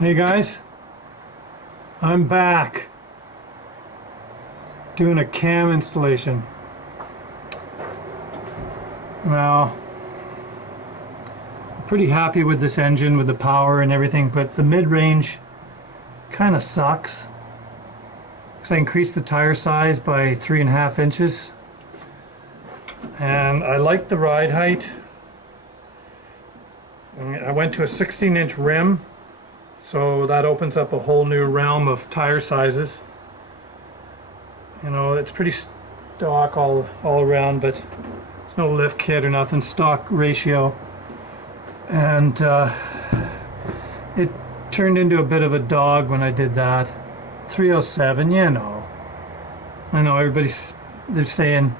Hey guys, I'm back doing a cam installation. Now, I'm pretty happy with this engine, with the power and everything, but the mid-range kind of sucks because I increased the tire size by 3.5 inches, and I like the ride height. I went to a 16-inch rim, so that opens up a whole new realm of tire sizes. You know, it's pretty stock all around, but it's no lift kit or nothing, stock ratio. And it turned into a bit of a dog when I did that. 307, you know. I know they're saying,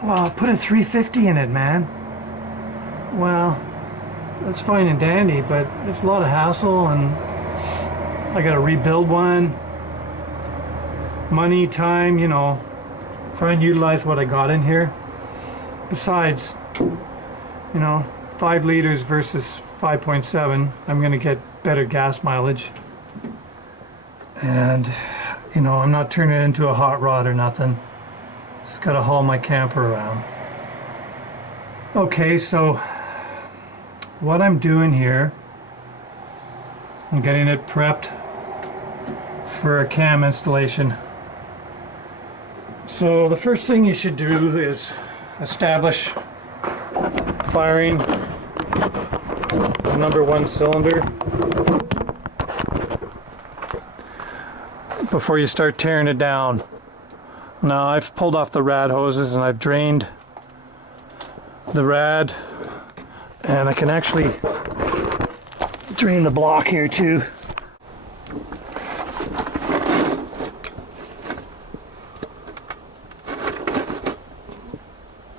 well, put a 350 in it, man. Well, that's fine and dandy, but it's a lot of hassle, and I gotta rebuild one. Money, time, you know, try and utilize what I got in here. Besides, you know, 5 liters versus 5.7, I'm gonna get better gas mileage. And, you know, I'm not turning it into a hot rod or nothing. Just gotta haul my camper around. Okay, so what I'm doing here, I'm getting it prepped for a cam installation. So the first thing you should do is establish firing the #1 cylinder before you start tearing it down. Now, I've pulled off the rad hoses and I've drained the rad, and I can actually drain the block here too.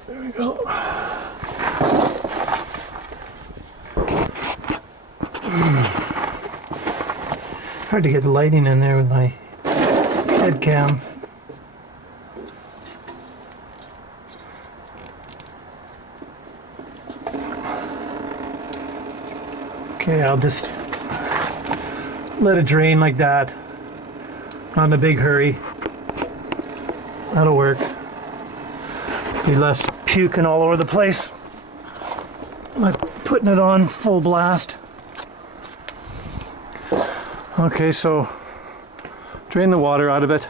There we go. Hard to get the lighting in there with my head cam. Okay, I'll just let it drain like that. Not in a big hurry. That'll work. Be less puking all over the place. I'm putting it on full blast. Okay, so drain the water out of it.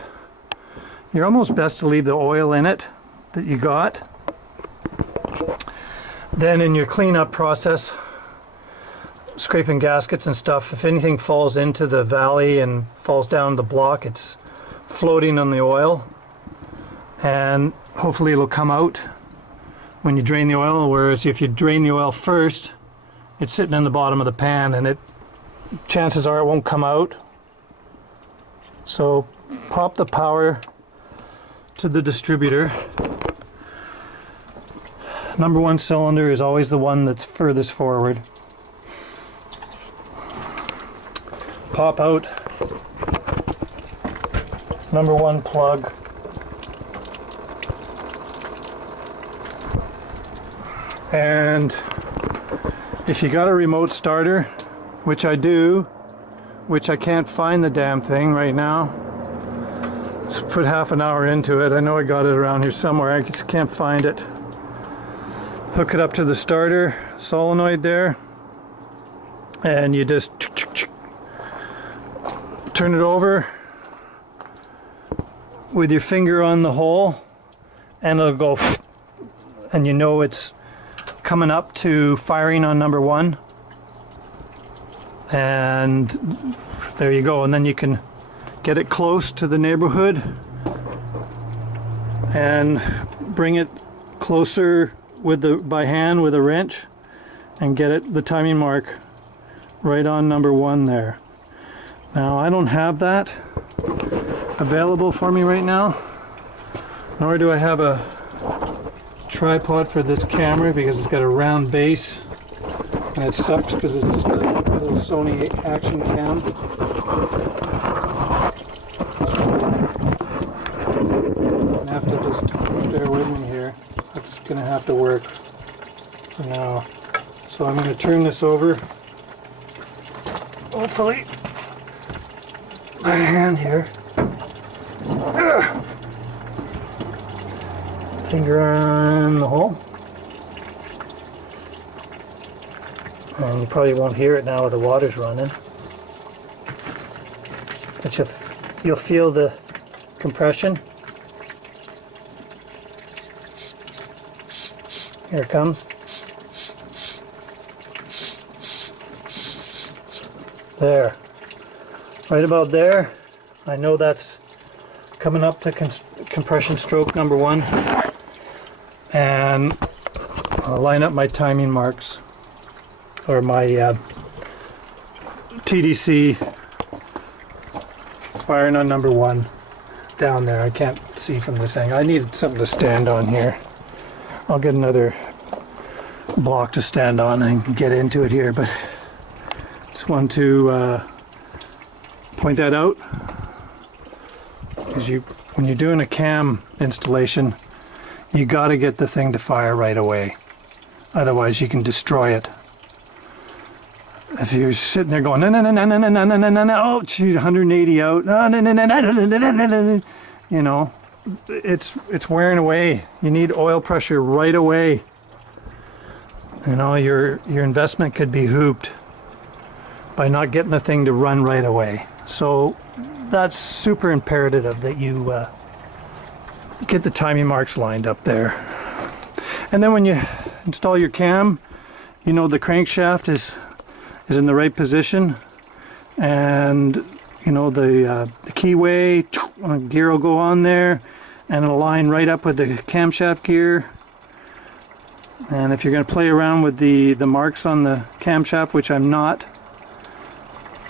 You're almost best to leave the oil in it that you got. Then in your cleanup process, scraping gaskets and stuff, if anything falls into the valley and falls down the block, it's floating on the oil, and hopefully it'll come out when you drain the oil, whereas if you drain the oil first, it's sitting in the bottom of the pan and chances are it won't come out. So pop the power to the distributor. #1 cylinder is always the one that's furthest forward. Pop out #1 plug. And if you got a remote starter, which I do, which I can't find the damn thing right now. Let's put half an hour into it. I know I got it around here somewhere. I just can't find it. Hook it up to the starter solenoid there, and you just turn it over with your finger on the hole, and it'll go, and you know it's coming up to firing on #1, and there you go. And then you can get it close to the neighborhood and bring it closer by hand with a wrench and get it the timing mark right on #1 there. Now, I don't have that available for me right now, nor do I have a tripod for this camera because it's got a round base, and it sucks because it's just a little Sony action cam. You have to just bear with me here. It's going to have to work for now. So I'm going to turn this over hopefully my hand here. Finger on the hole. And you probably won't hear it now the water's running. But you'll feel the compression. Here it comes. There. Right about there. I know that's coming up to compression stroke number 1. And I'll line up my timing marks, or my TDC firing on number 1 down there. I can't see from this angle. I need something to stand on here. I'll get another block to stand on and get into it here, but just want to point that out, because when you're doing a cam installation, you got to get the thing to fire right away, otherwise you can destroy it. If you're sitting there going, no, no, no, no, no, no, no, no, no, no, oh, gee, 180 out, no, no, no, no, no, no, no, no, you know, it's wearing away. You need oil pressure right away. You know, your investment could be hooped by not getting the thing to run right away. So that's super imperative that you get the timing marks lined up there. And then when you install your cam, you know the crankshaft is in the right position, and you know the keyway gear will go on there and it'll line right up with the camshaft gear. And if you're going to play around with the marks on the camshaft, which I'm not,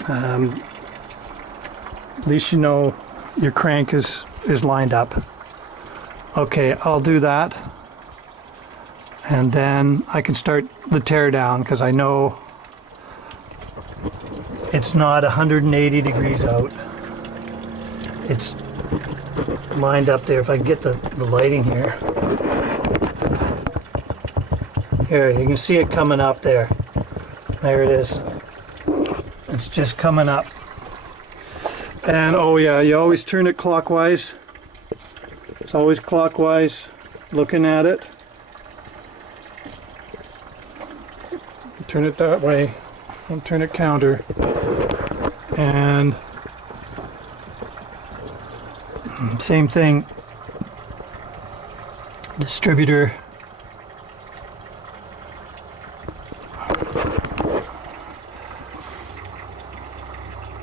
at least you know your crank is lined up. Okay, I'll do that, and then I can start the tear down, because I know it's not 180 degrees out. It's lined up there. If I can get the lighting here. Here, you can see it coming up there. There it is. It's just coming up. And oh yeah, you always turn it clockwise. It's always clockwise, looking at it. Turn it that way. Don't turn it counter. And same thing. Distributor.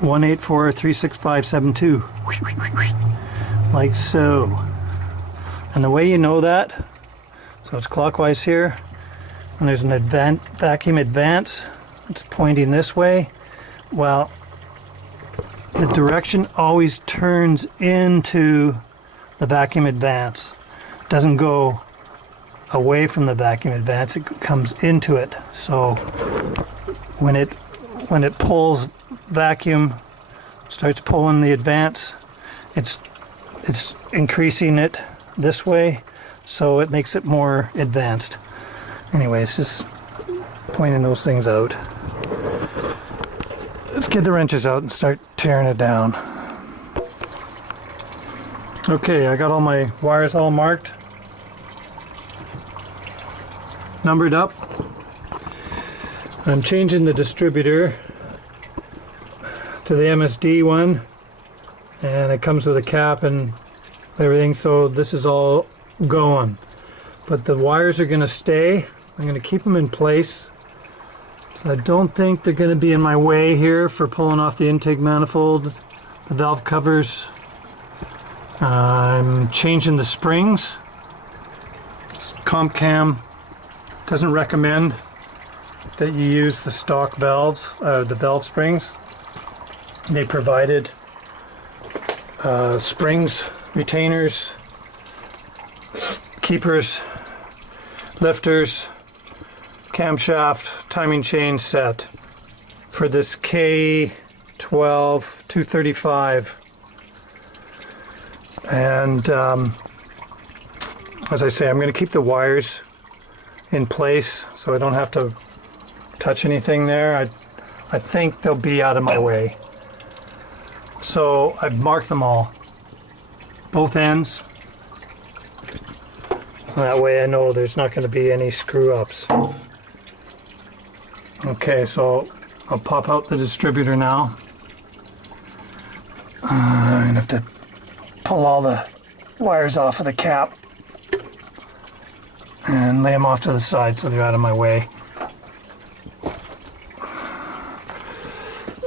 One 184-36572, like so. And the way you know that, so it's clockwise here, and there's an vacuum advance, it's pointing this way. Well, the direction always turns into the vacuum advance. It doesn't go away from the vacuum advance, it comes into it. So when it pulls vacuum, starts pulling the advance, it's increasing it this way, so it makes it more advanced. Anyways, just pointing those things out. Let's get the wrenches out and start tearing it down. Okay, I got all my wires all marked, numbered up. I'm changing the distributor to the MSD one, and it comes with a cap and everything, so this is all going. But the wires are going to stay. I'm going to keep them in place. So I don't think they're going to be in my way here for pulling off the intake manifold, the valve covers. I'm changing the springs. Comp Cam doesn't recommend that you use the stock valves, the valve springs. They provided springs, retainers, keepers, lifters, camshaft, timing chain set for this K10 235. And as I say, I'm going to keep the wires in place so I don't have to touch anything there. I think they'll be out of my way. So I've marked them all, both ends. That way I know there's not going to be any screw ups. Okay, so I'll pop out the distributor now. I'm going to have to pull all the wires off of the cap and lay them off to the side so they're out of my way.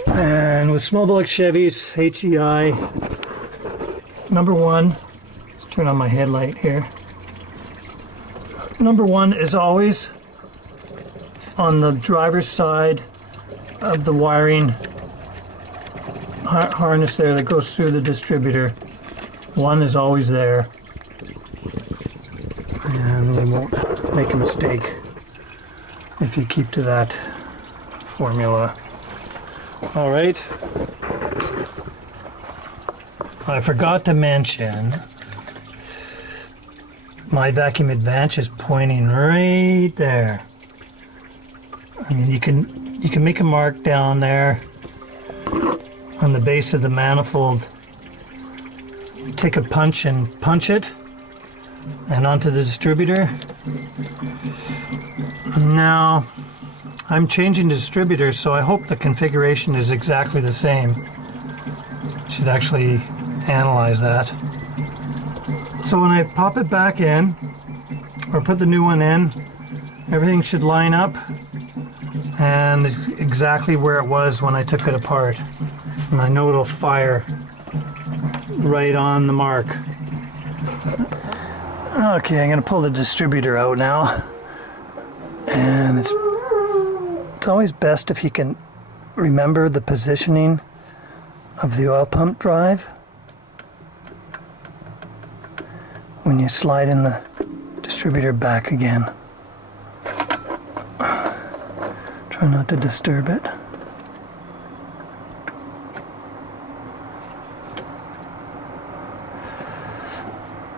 And with small block Chevys, HEI, number one, let's turn on my headlight here. Number one is always on the driver's side of the wiring harness there that goes through the distributor. One is always there. And you won't make a mistake if you keep to that formula. All right. I forgot to mention my vacuum advance is pointing right there. I mean, you can make a mark down there on the base of the manifold. Take a punch and punch it and onto the distributor. Now I'm changing the distributor, so I hope the configuration is exactly the same. Should actually analyze that. So when I pop it back in, or put the new one in, everything should line up and exactly where it was when I took it apart. And I know it'll fire right on the mark. Okay, I'm gonna pull the distributor out now. And it's always best if you can remember the positioning of the oil pump drive when you slide in the distributor back again. Try not to disturb it.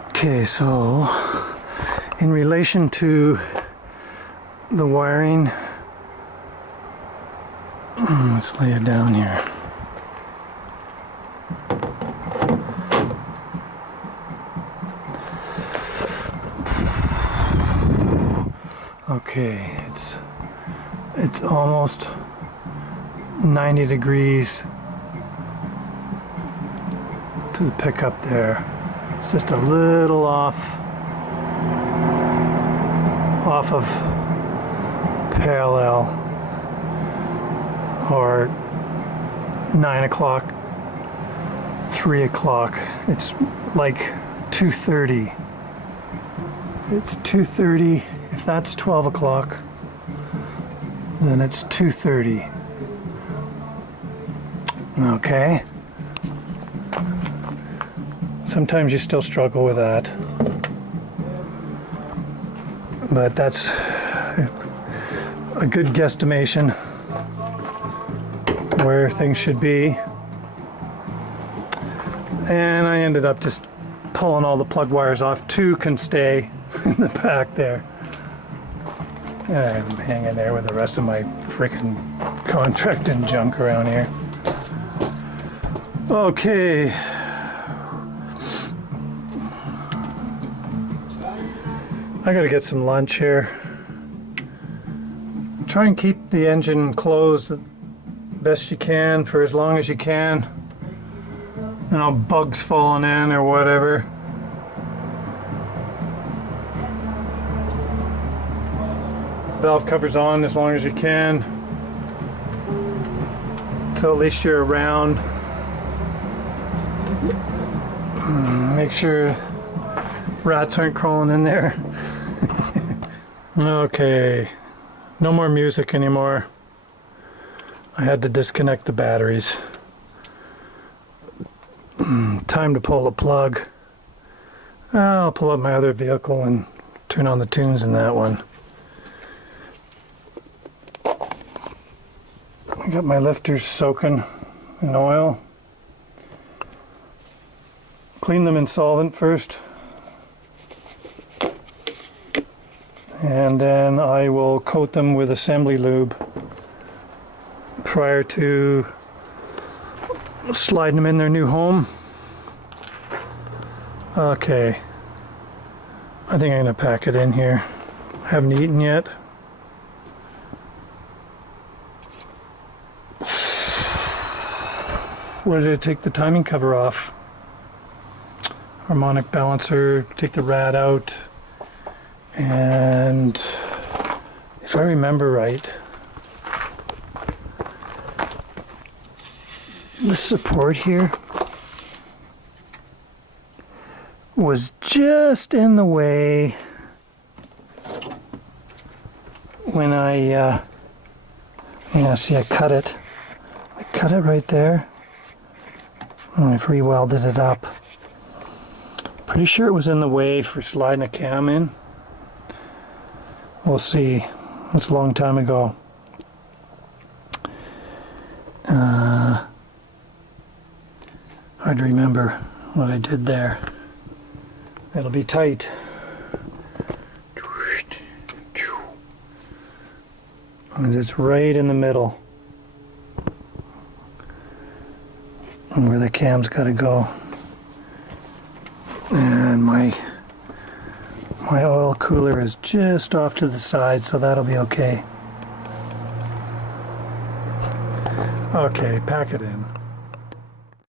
Okay, so in relation to the wiring, let's lay it down here. Okay, it's almost 90 degrees to the pickup there. It's just a little off of parallel, or 9 o'clock, 3 o'clock. It's like 2:30. It's 2:30. If that's 12 o'clock, then it's 2:30. Okay. Sometimes you still struggle with that, but that's a good guesstimation where things should be. And I ended up just pulling all the plug wires off. Two can stay in the back there. I'm hanging there with the rest of my freaking contract and junk around here. Okay. I gotta get some lunch here. Try and keep the engine closed the best you can for as long as you can. You know, bugs falling in or whatever. Valve covers on as long as you can, till at least you're around. Make sure rats aren't crawling in there. Okay, no more music anymore. I had to disconnect the batteries. Time to pull the plug. I'll pull up my other vehicle and turn on the tunes in that one. I got my lifters soaking in oil. Clean them in solvent first. And then I will coat them with assembly lube. prior to sliding them in their new home. Okay, I think I'm gonna pack it in here. Haven't eaten yet. Where did I take the timing cover off? Harmonic balancer, take the rad out, and if I remember right, the support here was just in the way when I see I cut it. I cut it right there. And I've re-welded it up. Pretty sure it was in the way for sliding a cam in. We'll see. It's a long time ago. Hard to remember what I did there. It'll be tight. And it's right in the middle. And where the cam's got to go. And my oil cooler is just off to the side, so that'll be okay. Okay, pack it in.